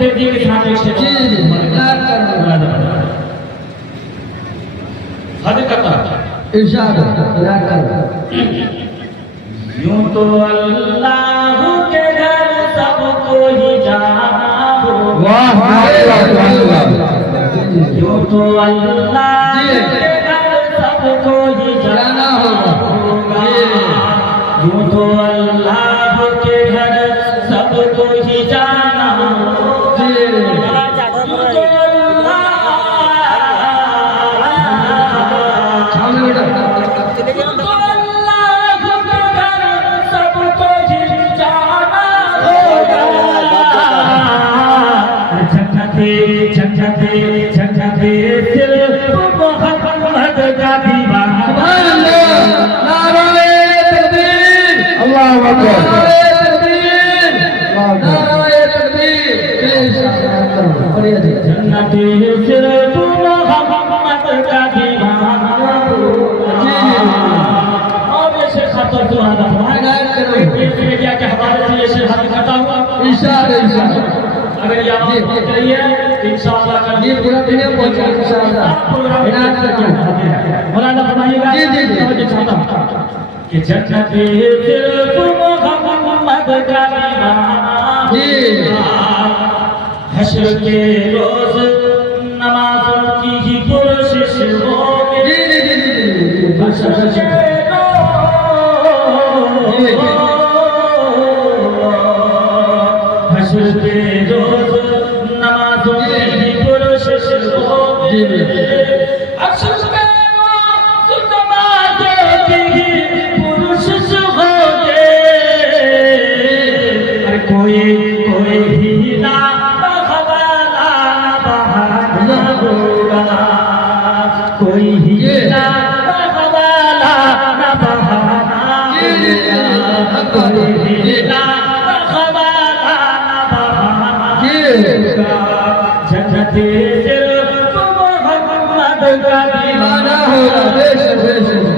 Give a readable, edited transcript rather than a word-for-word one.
तेजी के साथ एक जी जी हद करता इरशाद करो। यूं तो अल्लाह के घर सबको ही जाना होगा। वाह वाह यूं तो अल्लाह के घर सबको ही जाना होगा। यूं तो अल्लाह के घर सबको ही जाना होगा। यूं तो झकझके सिर्फ मोहम्मद का दीवाना। सुभान अल्लाह, नाराए तकबीर, अल्लाहु अकबर, नाराए तकबीर, नाराए तकबीर। बढ़िया जी। झकझके सिर्फ मोहम्मद का दीवाना। और ऐसे खतर दुआना ये क्या के हवाले से ये शेर हाजिर करता हूँ। इरशाद इरशाद। अगर ये आप करिए इंशाअल्लाह ये पूरा दुनिया पहुंचा इंशाअल्लाह। इनायत रखिए। मौलाना फरमाइएगा जी जी जी। मुझे चाहता हूं कि जन्नत सिर्फ मोहम्मद का दीवाना। जी। हश्र के रोज नमाजों की ही कोशिश होगी। जी जी जी जी। हश्र के हश्र के रोज नमाजों की ही कोशिश होगी। हश्र के रोज नमाजों की ही कोशिश होगी। कोई हीला बहवाला बहाना होगा। कोई हीला बहवाला न बहाना होगा। कोई हीला बहवाला न बहाना होगा। जन्नत सिर्फ मोहम्मद का दीवाना होगा। बेशक बेशक।